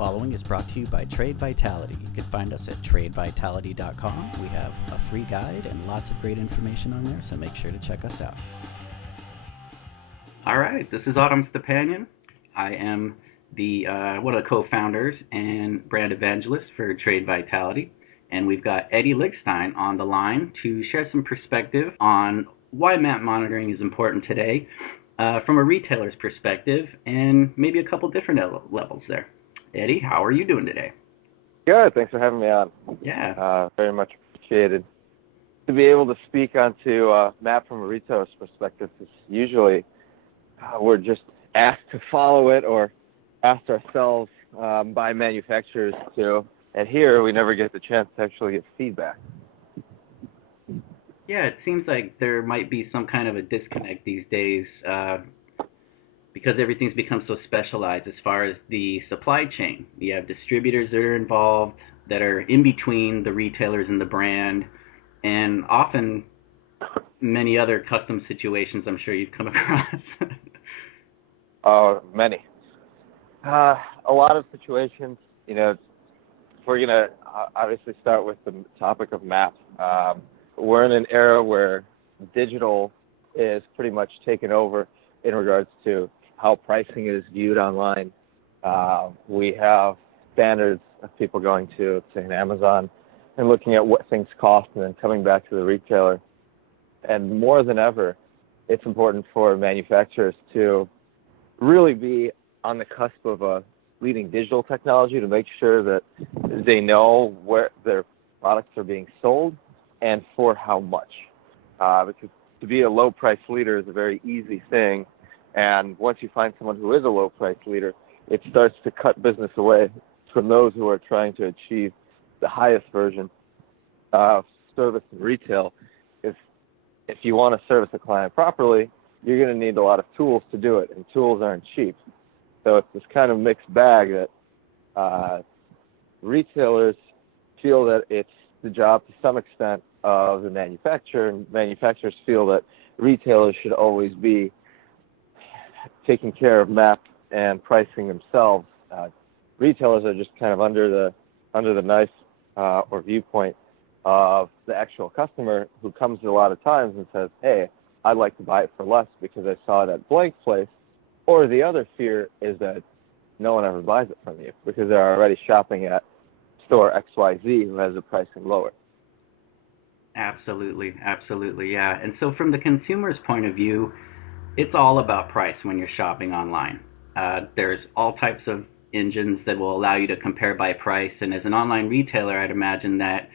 following is brought to you by Trade Vitality. You can find us at tradevitality.com. We have a free guide and lots of great information on there, so make sure to check us out. All right, this is Autumn Stepanian. I am one of the co-founders and brand evangelist for Trade Vitality, and we've got Eddie Lichstein on the line to share some perspective on why map monitoring is important today from a retailer's perspective, and maybe a couple different levels there. Eddie, how are you doing today? Good. Thanks for having me on. Yeah. Very much appreciated. To be able to speak onto map from a retailer's perspective is usually we're just asked to follow it or asked ourselves by manufacturers to adhere. We never get the chance to actually get feedback. Yeah, it seems like there might be some kind of a disconnect these days because everything's become so specialized as far as the supply chain. You have distributors that are involved that are in between the retailers and the brand, and often many other custom situations I'm sure you've come across. Many. A lot of situations, we're going to obviously start with the topic of map. We're in an era where digital is pretty much taken over in regards to how pricing is viewed online. We have standards of people going to, say, an Amazon and looking at what things cost and then coming back to the retailer. And more than ever, it's important for manufacturers to really be on the cusp of a leading digital technology to make sure that they know where their products are being sold and for how much. Because to be a low-price leader is a very easy thing, and once you find someone who is a low-price leader, it starts to cut business away from those who are trying to achieve the highest version of service and retail. If you want to service a client properly, you're going to need a lot of tools to do it, and tools aren't cheap. So it's this kind of mixed bag that retailers feel that it's the job to some extent of the manufacturer, and manufacturers feel that retailers should always be taking care of map and pricing themselves. Retailers are just kind of under the knife or viewpoint of the actual customer who comes a lot of times and says, hey, I'd like to buy it for less because I saw it at blank place. Or the other fear is that no one ever buys it from you because they're already shopping at store XYZ who has the pricing lower. Absolutely, yeah. And so from the consumer's point of view, it's all about price when you're shopping online. There's all types of engines that will allow you to compare by price, and as an online retailer, I'd imagine that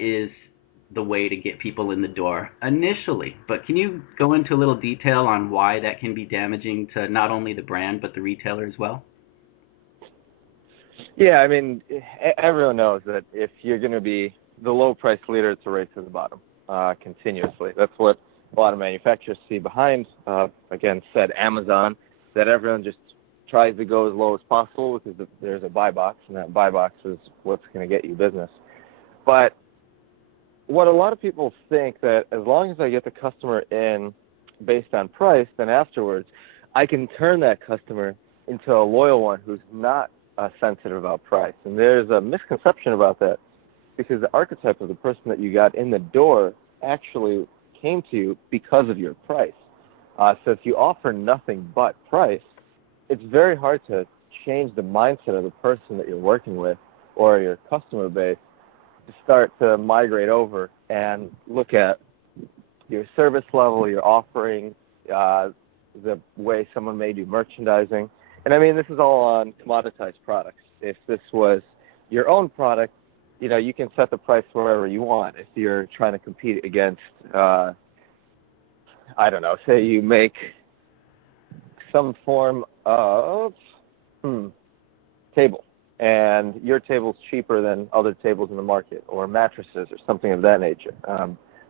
is the way to get people in the door initially. But can you go into a little detail on why that can be damaging to not only the brand but the retailer as well? Yeah, I mean, everyone knows that if you're going to be the low-price leader, it's a race to the bottom continuously. That's what a lot of manufacturers see behind, again, said Amazon, that everyone just tries to go as low as possible because there's a buy box, and that buy box is what's going to get you business. But what a lot of people think that as long as I get the customer in based on price, then afterwards I can turn that customer into a loyal one who's not sensitive about price. And there's a misconception about that because the archetype of the person that you got in the door actually came to you because of your price. So if you offer nothing but price, it's very hard to change the mindset of the person that you're working with or your customer base to start to migrate over and look at your service level, your offering, the way someone may do merchandising. And I mean, this is all on commoditized products. If this was your own product, you can set the price wherever you want. If you're trying to compete against, say you make some form of table, and your table's cheaper than other tables in the market, or mattresses, or something of that nature.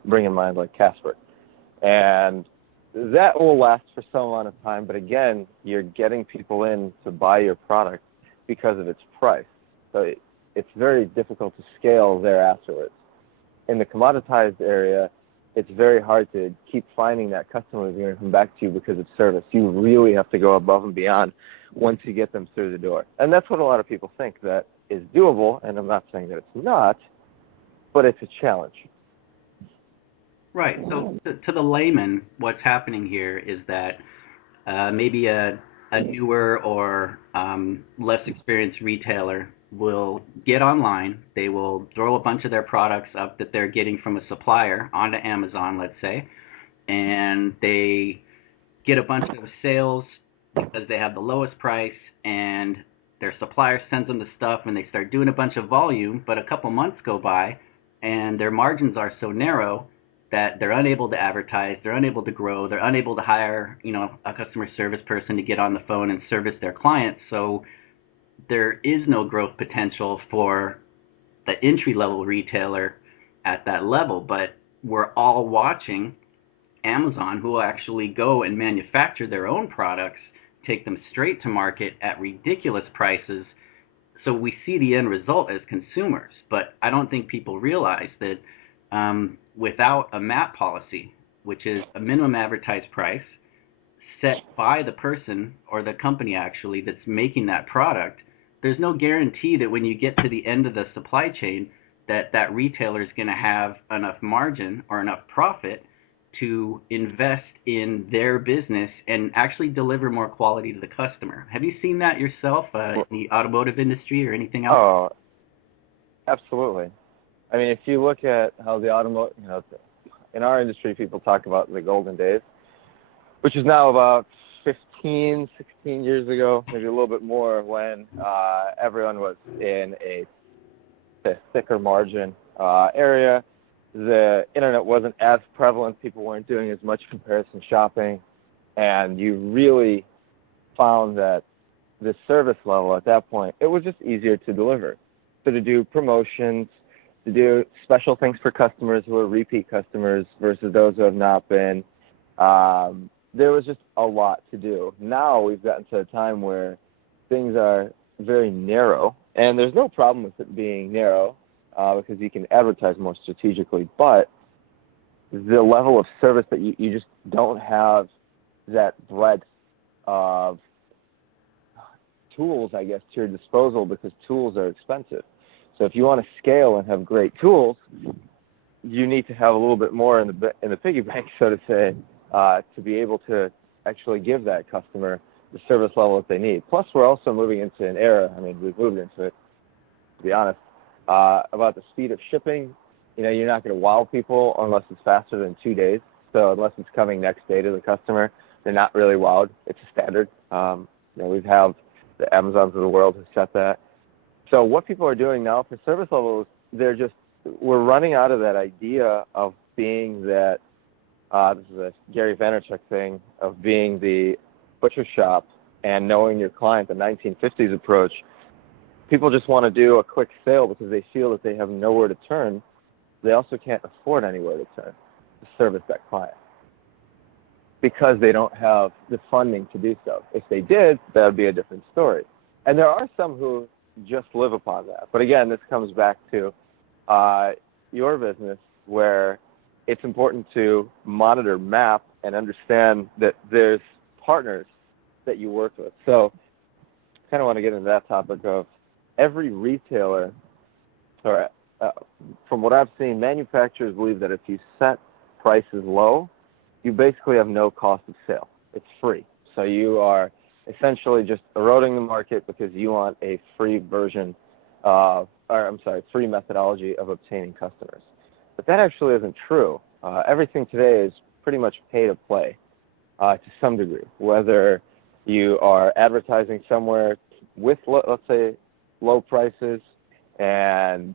Bring in mind like Casper. And that will last for some amount of time, but again, you're getting people in to buy your product because of its price. So it's very difficult to scale there afterwards. In the commoditized area, it's very hard to keep finding that customer who's going to come back to you because of service. You really have to go above and beyond once you get them through the door. And that's what a lot of people think that is doable, and I'm not saying that it's not, but it's a challenge. Right. So to the layman, what's happening here is that maybe a newer or less experienced retailer will get online. They will throw a bunch of their products up that they're getting from a supplier onto Amazon, let's say, and they get a bunch of sales because they have the lowest price, and their supplier sends them the stuff and they start doing a bunch of volume, but a couple months go by and their margins are so narrow that they're unable to advertise, they're unable to grow, they're unable to hire, a customer service person to get on the phone and service their clients. So there is no growth potential for the entry level retailer at that level. But we're all watching Amazon, who will actually go and manufacture their own products, take them straight to market at ridiculous prices. So we see the end result as consumers, but I don't think people realize that without a MAP policy, which is a minimum advertised price set by the person or the company actually that's making that product, there's no guarantee that when you get to the end of the supply chain that that retailer is going to have enough margin or enough profit to invest in their business and actually deliver more quality to the customer. Have you seen that yourself in the automotive industry or anything else? Oh, absolutely. I mean, if you look at how the automotive, in our industry, people talk about the golden days, which is now about 15, 16 years ago, maybe a little bit more, when everyone was in a thicker margin area. The internet wasn't as prevalent. People weren't doing as much comparison shopping. And you really found that the service level at that point, it was just easier to deliver. So to do promotions, to do special things for customers who are repeat customers versus those who have not been. There was just a lot to do. Now we've gotten to a time where things are very narrow, and there's no problem with it being narrow because you can advertise more strategically, but the level of service that you just don't have that breadth of tools, I guess, to your disposal because tools are expensive. So if you want to scale and have great tools, you need to have a little bit more in the piggy bank, so to say, to be able to actually give that customer the service level that they need. Plus, we're also moving into an era, I mean, we've moved into it, to be honest, about the speed of shipping. You're not going to wow people unless it's faster than 2 days. So unless it's coming next day to the customer, they're not really wowed. It's a standard. We have the Amazons of the world who set that. So what people are doing now for service levels, we're running out of that idea of being that, this is a Gary Vaynerchuk thing, of being the butcher shop and knowing your client, the 1950s approach. People just want to do a quick sale because they feel that they have nowhere to turn. They also can't afford anywhere to turn to service that client because they don't have the funding to do so. If they did, that would be a different story. And there are some who just live upon that. But again, this comes back to your business, where it's important to monitor MAP and understand that there's partners that you work with. So I kind of want to get into that topic of every retailer, or from what I've seen, manufacturers believe that if you set prices low, you basically have no cost of sale. It's free. So you are essentially just eroding the market because you want a free version free methodology of obtaining customers. But that actually isn't true. Everything today is pretty much pay to play to some degree, whether you are advertising somewhere with, let's say, low prices, and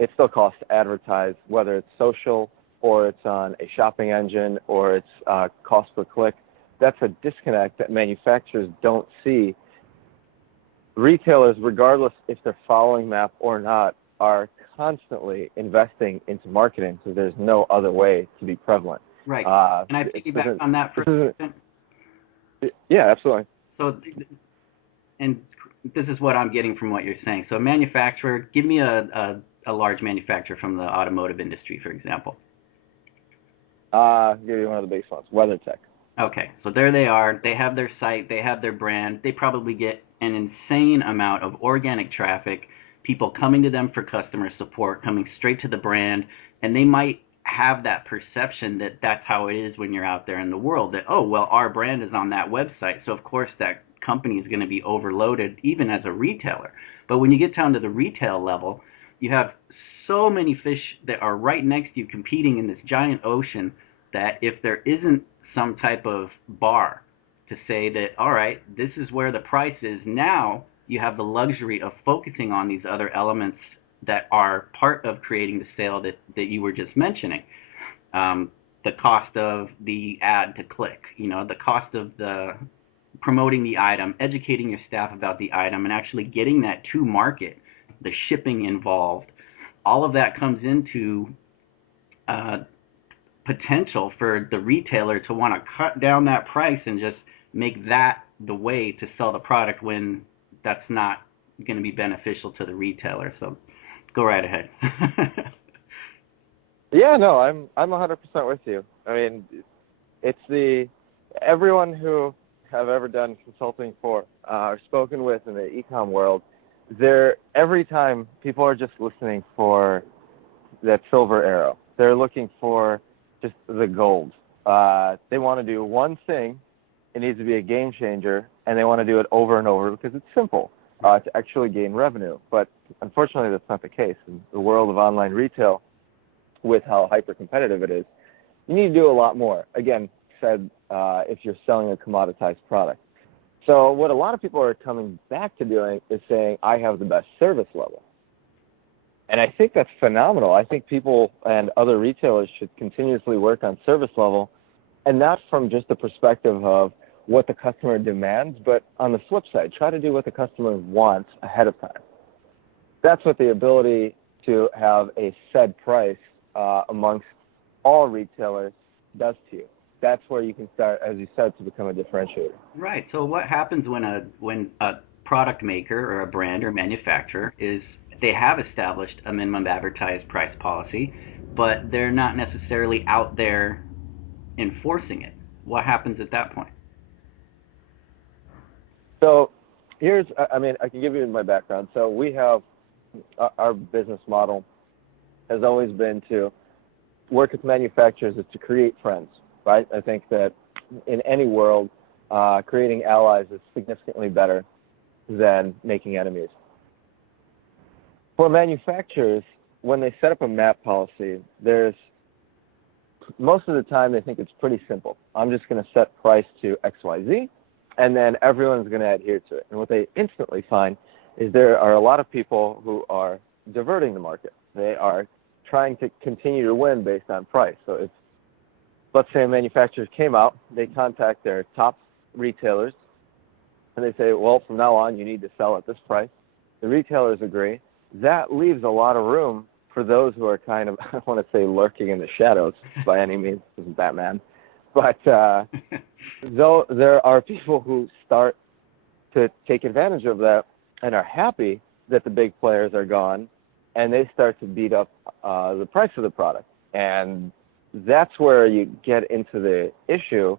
it still costs to advertise, whether it's social or it's on a shopping engine or it's cost per click. That's a disconnect that manufacturers don't see. Retailers, regardless if they're following MAP or not, are constantly investing into marketing, so there's no other way to be prevalent. Right. Can I piggyback on that for a second? Yeah, absolutely. So, and this is what I'm getting from what you're saying. So a manufacturer, give me a large manufacturer from the automotive industry, for example. I'll give you one of the base ones, WeatherTech. Okay, so there they are. They have their site, they have their brand. They probably get an insane amount of organic traffic, people coming to them for customer support, coming straight to the brand, and they might have that perception that that's how it is when you're out there in the world, that, oh, well, our brand is on that website, so of course that company is going to be overloaded even as a retailer. But when you get down to the retail level, you have so many fish that are right next to you competing in this giant ocean that if there isn't some type of bar to say that, all right, this is where the price is, now you have the luxury of focusing on these other elements that are part of creating the sale that you were just mentioning. The cost of the ad to click, the cost of the promoting the item, educating your staff about the item, and actually getting that to market, the shipping involved, all of that comes into uh, potential for the retailer to want to cut down that price and just make that the way to sell the product when that's not going to be beneficial to the retailer. So go right ahead. Yeah, no, I'm 100% with you. I mean, it's everyone who have ever done consulting for or spoken with in the e-com world, every time people are just listening for that silver arrow. They're looking for just the gold. They want to do one thing. It needs to be a game changer, and they want to do it over and over because it's simple to actually gain revenue. But unfortunately, that's not the case. In the world of online retail, with how hyper-competitive it is, you need to do a lot more. Again, said if you're selling a commoditized product. So what a lot of people are coming back to doing is saying, I have the best service level. And I think that's phenomenal. I think people and other retailers should continuously work on service level, and not from just the perspective of what the customer demands, but on the flip side, try to do what the customer wants ahead of time. That's what the ability to have a set price amongst all retailers does to you. That's where you can start, as you said, to become a differentiator. Right. So what happens when a product maker or a brand or manufacturer is they have established a minimum advertised price policy, but they're not necessarily out there enforcing it? What happens at that point? So I can give you my background. So we have, our business model has always been to work with manufacturers is to create friends, right? I think that in any world, creating allies is significantly better than making enemies. For manufacturers, when they set up a MAP policy, most of the time they think it's pretty simple. I'm just going to set price to XYZ, and then everyone's going to adhere to it. And what they instantly find is there are a lot of people who are diverting the market. They are trying to continue to win based on price. So if, let's say, a manufacturer came out, they contact their top retailers, and they say, well, from now on, you need to sell at this price. The retailers agree. That leaves a lot of room for those who are kind of, I want to say, lurking in the shadows by any means. This isn't Batman. But though there are people who start to take advantage of that and are happy that the big players are gone, and they start to beat up the price of the product. And that's where you get into the issue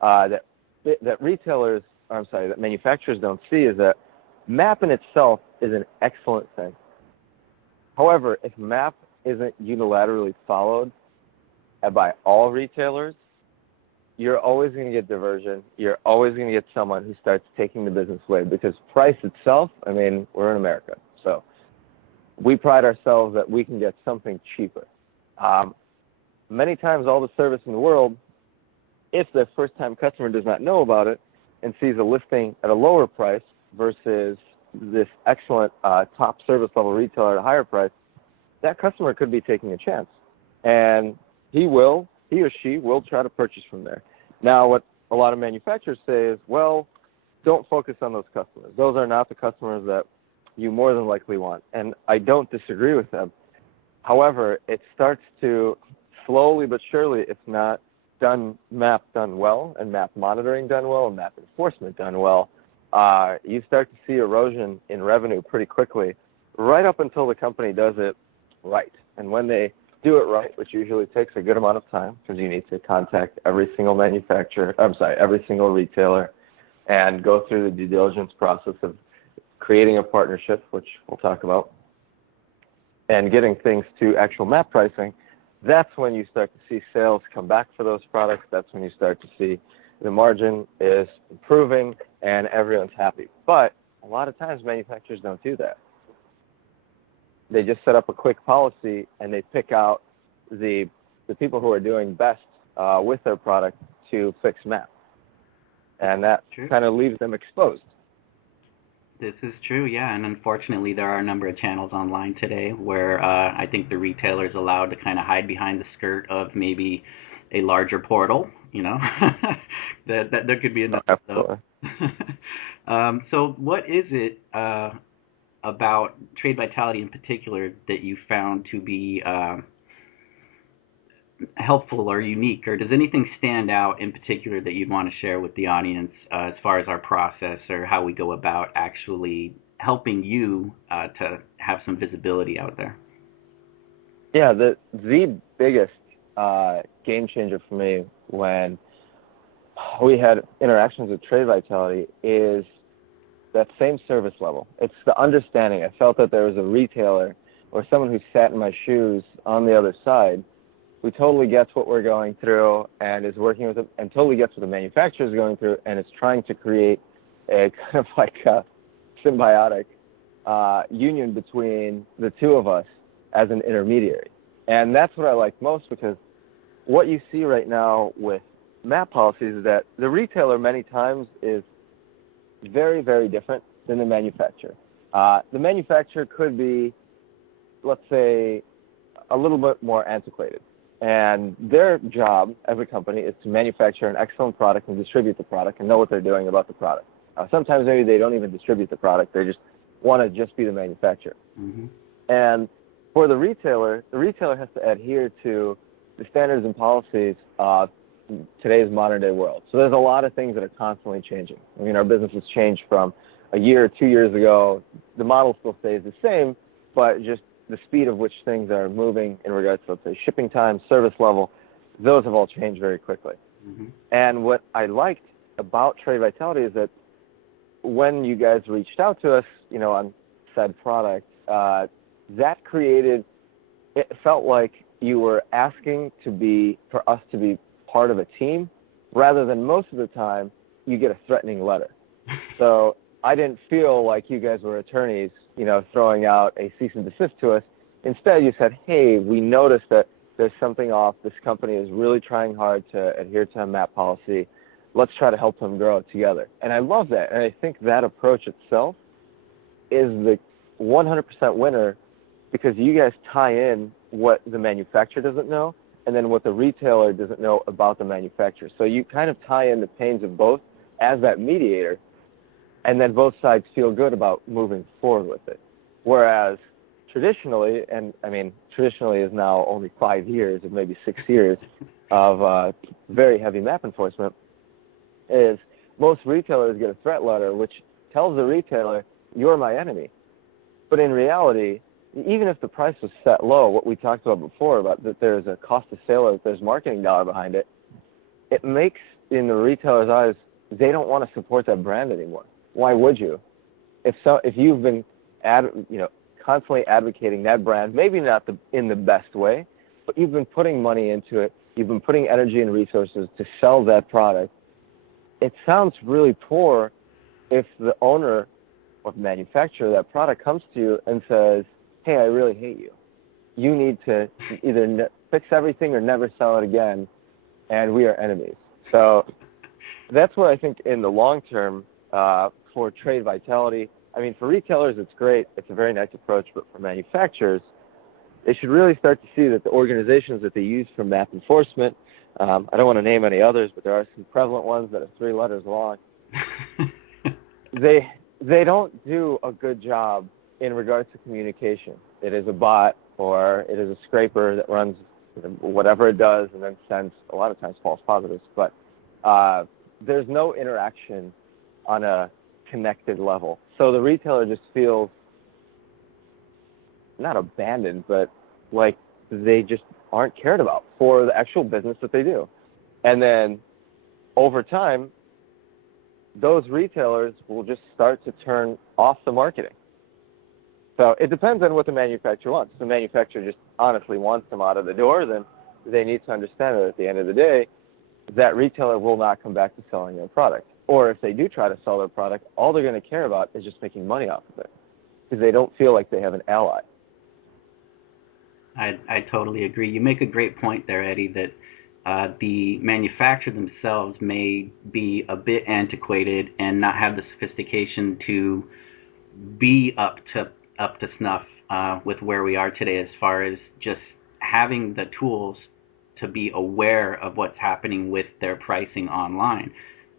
that manufacturers don't see, is that MAP in itself is an excellent thing. However, if MAP isn't unilaterally followed by all retailers, you're always going to get diversion. You're always going to get someone who starts taking the business away, because price itself, I mean, we're in America, so we pride ourselves that we can get something cheaper. Many times all the service in the world, if the first-time customer does not know about it and sees a listing at a lower price versus this excellent top service level retailer at a higher price, that customer could be taking a chance. And he or she will try to purchase from there. Now, what a lot of manufacturers say is, well, don't focus on those customers. Those are not the customers that you more than likely want. And I don't disagree with them. However, it starts to slowly but surely, if not MAP done well, and MAP monitoring done well, and MAP enforcement done well, you start to see erosion in revenue pretty quickly, right up until the company does it right. And when they do it right, which usually takes a good amount of time because you need to contact every single every single retailer and go through the due diligence process of creating a partnership, which we'll talk about, and getting things to actual map pricing, that's when you start to see sales come back for those products. That's when you start to see the margin is improving and everyone's happy. But a lot of times manufacturers don't do that. They just set up a quick policy and they pick out the people who are doing best with their product to fix map. And that kind of leaves them exposed. This is true, yeah, and unfortunately there are a number of channels online today where I think the retailer is allowed to kind of hide behind the skirt of maybe a larger portal, you know. that there could be enough of those. So what is it about Trade Vitality in particular that you found to be helpful or unique, or does anything stand out in particular that you'd want to share with the audience as far as our process or how we go about actually helping you to have some visibility out there? Yeah, the biggest game changer for me when we had interactions with Trade Vitality is that same service level. It's the understanding. I felt that there was a retailer or someone who sat in my shoes on the other side who totally gets what we're going through and is working with it and totally gets what the manufacturer is going through and is trying to create a kind of like a symbiotic union between the two of us as an intermediary. And that's what I like most, because what you see right now with map policies is that the retailer many times is very, very different than the manufacturer. The manufacturer could be, let's say, a little bit more antiquated. And their job as a company is to manufacture an excellent product and distribute the product and know what they're doing about the product. Sometimes maybe they don't even distribute the product. They just want to just be the manufacturer. Mm-hmm. And for the retailer has to adhere to the standards and policies of today's modern day world. So there's a lot of things that are constantly changing. I mean, our business has changed from a year or 2 years ago. The model still stays the same, but just the speed of which things are moving in regards to, let's say, shipping time, service level, those have all changed very quickly. Mm-hmm. And what I liked about Trade Vitality is that when you guys reached out to us, you know, on said product, that created, it felt like you were asking for us to be part of a team, rather than most of the time you get a threatening letter. So I didn't feel like you guys were attorneys, you know, throwing out a cease and desist to us. Instead, you said, hey, we noticed that there's something off. This company is really trying hard to adhere to a map policy. Let's try to help them grow together. And I love that. And I think that approach itself is the 100% winner, because you guys tie in what the manufacturer doesn't know and then what the retailer doesn't know about the manufacturer. So you kind of tie in the pains of both as that mediator, and then both sides feel good about moving forward with it. Whereas traditionally, and I mean, traditionally is now only 5 years or maybe 6 years of very heavy map enforcement, is most retailers get a threat letter which tells the retailer, you're my enemy. But in reality, even if the price was set low, what we talked about before, about that there's a cost of sale or that there's marketing dollar behind it, it makes, in the retailer's eyes, they don't want to support that brand anymore. Why would you? If you've been constantly advocating that brand, maybe not in the best way, but you've been putting money into it, you've been putting energy and resources to sell that product, it sounds really poor if the owner or manufacturer of that product comes to you and says, hey, I really hate you. You need to either fix everything or never sell it again, and we are enemies. So that's what I think in the long term for Trade Vitality. I mean, for retailers, it's great. It's a very nice approach. But for manufacturers, they should really start to see that the organizations that they use for map enforcement, I don't want to name any others, but there are some prevalent ones that are 3 letters long. They don't do a good job in regards to communication. It is a bot or it is a scraper that runs whatever it does and then sends a lot of times false positives. But there's no interaction on a connected level. So the retailer just feels not abandoned, but like they just aren't cared about for the actual business that they do. And then over time, those retailers will just start to turn off the marketing. So it depends on what the manufacturer wants. If the manufacturer just honestly wants them out of the door, then they need to understand that at the end of the day, that retailer will not come back to selling their product. Or if they do try to sell their product, all they're going to care about is just making money off of it, because they don't feel like they have an ally. I totally agree. You make a great point there, Eddie, that the manufacturer themselves may be a bit antiquated and not have the sophistication to be up to snuff with where we are today, as far as just having the tools to be aware of what's happening with their pricing online.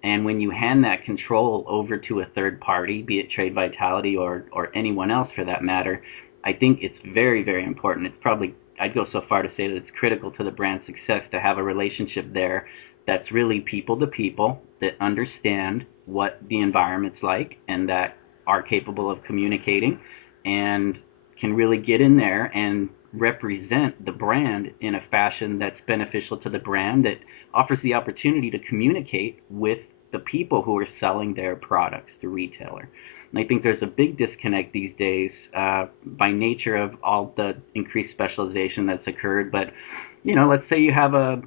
And when you hand that control over to a third party, be it Trade Vitality or anyone else for that matter, I think it's very, very important. It's probably, I'd go so far to say that it's critical to the brand's success to have a relationship there that's really people to people, that understand what the environment's like and that are capable of communicating and can really get in there and represent the brand in a fashion that's beneficial to the brand, that offers the opportunity to communicate with the people who are selling their products, the retailer. And I think there's a big disconnect these days by nature of all the increased specialization that's occurred. But, you know, let's say you have a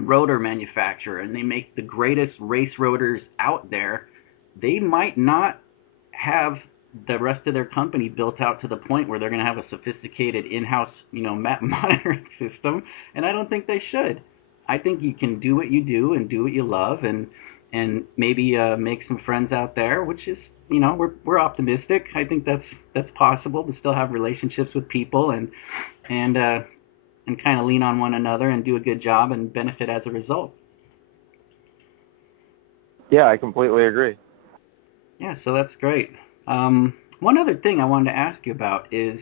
rotor manufacturer and they make the greatest race rotors out there. They might not have the rest of their company built out to the point where they're going to have a sophisticated in-house, you know, map monitoring system, and I don't think they should. I think you can do what you do and do what you love, and maybe make some friends out there, which is, you know, we're optimistic. I think that's possible to still have relationships with people and kind of lean on one another and do a good job and benefit as a result. Yeah, I completely agree. Yeah, so that's great. One other thing I wanted to ask you about is,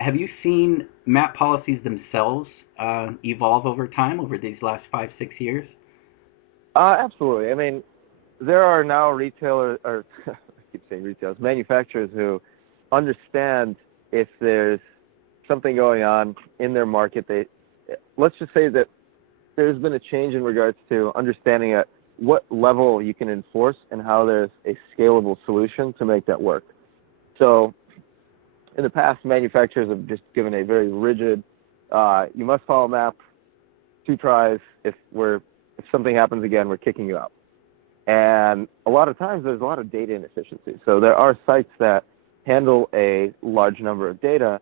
have you seen map policies themselves evolve over time, over these last 5-6 years? Absolutely. I mean, there are now retailers, or I keep saying retailers, manufacturers who understand if there's something going on in their market. Let's just say that there's been a change in regards to understanding at what level you can enforce and how there's a scalable solution to make that work. So in the past, manufacturers have just given a very rigid, you must follow map, 2 tries. If something happens again, we're kicking you out. And a lot of times there's a lot of data inefficiency. So there are sites that handle a large number of data.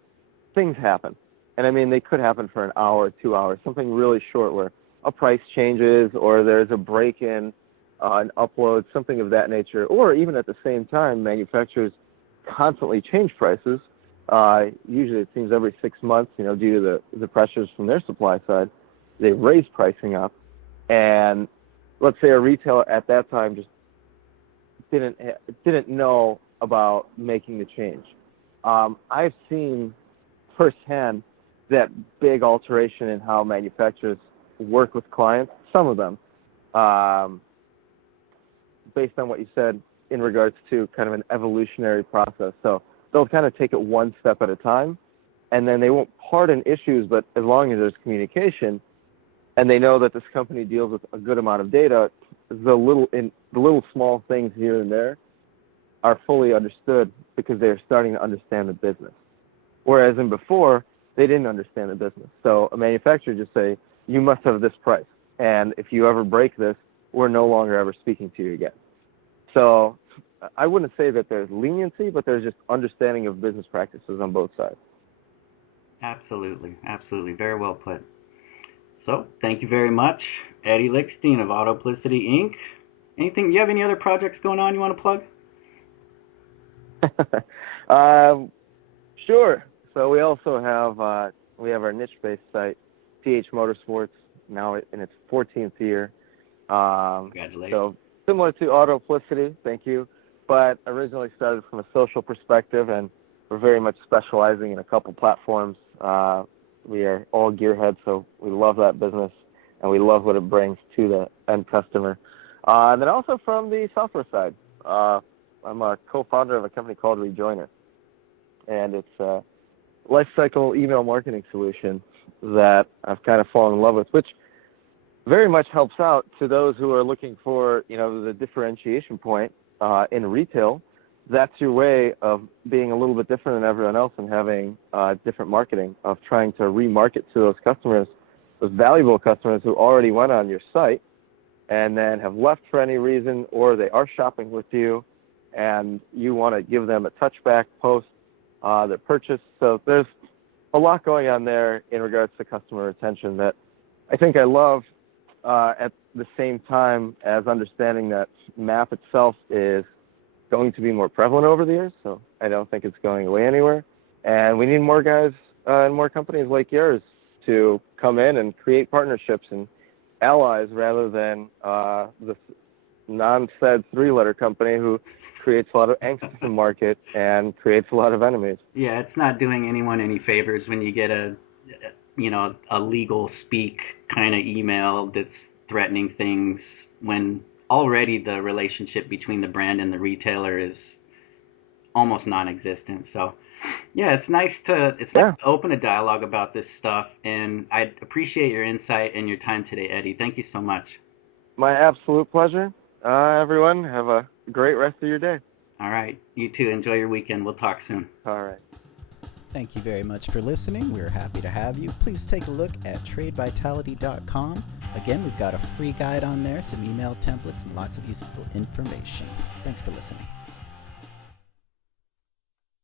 Things happen. And I mean, they could happen for an hour, 2 hours, something really short where a price changes or there's a break-in, an upload, something of that nature. Or even at the same time, manufacturers constantly change prices. Usually it seems every 6 months, you know, due to the pressures from their supply side, they raise pricing up. And let's say a retailer at that time just didn't know about making the change. I've seen firsthand that big alteration in how manufacturers work with clients, some of them, based on what you said in regards to kind of an evolutionary process. So they'll kind of take it one step at a time, and then they won't pardon issues, but as long as there's communication and they know that this company deals with a good amount of data, the little small things here and there are fully understood because they're starting to understand the business. Whereas in before, they didn't understand the business. So a manufacturer just say, you must have this price, and if you ever break this, we're no longer ever speaking to you again. So I wouldn't say that there's leniency, but there's just understanding of business practices on both sides. Absolutely, absolutely. Very well put. So thank you very much, Eddie Lichstein of Autoplicity Inc. You have any other projects going on you want to plug? Sure. So we also have our niche-based site, TH Motorsports, now in its 14th year. Congratulations. So similar to Autoplicity, thank you, but originally started from a social perspective, and we're very much specializing in a couple platforms. We are all gearheads, so we love that business, and we love what it brings to the end customer. And then also from the software side, I'm a co-founder of a company called Rejoiner, and it's lifecycle email marketing solution that I've kind of fallen in love with, which very much helps out to those who are looking for, the differentiation point in retail. That's your way of being a little bit different than everyone else and having different marketing, of trying to remarket to those customers, those valuable customers who already went on your site and then have left for any reason, or they are shopping with you and you want to give them a touchback post their purchase. So there's a lot going on there in regards to customer retention that I think I love, at the same time as understanding that MAP itself is going to be more prevalent over the years. So I don't think it's going away anywhere. And we need more guys and more companies like yours to come in and create partnerships and allies rather than the non-said three-letter company who creates a lot of angst in the market and creates a lot of enemies. Yeah, it's not doing anyone any favors when you get a legal speak kind of email that's threatening things, when already the relationship between the brand and the retailer is almost non-existent. So yeah, it's nice to open a dialogue about this stuff, and I appreciate your insight and your time today, Eddie. Thank you so much. My absolute pleasure. Everyone, have a great rest of your day. All right. You too. Enjoy your weekend. We'll talk soon. All right. Thank you very much for listening. We're happy to have you. Please take a look at tradevitality.com. Again, we've got a free guide on there, some email templates, and lots of useful information. Thanks for listening.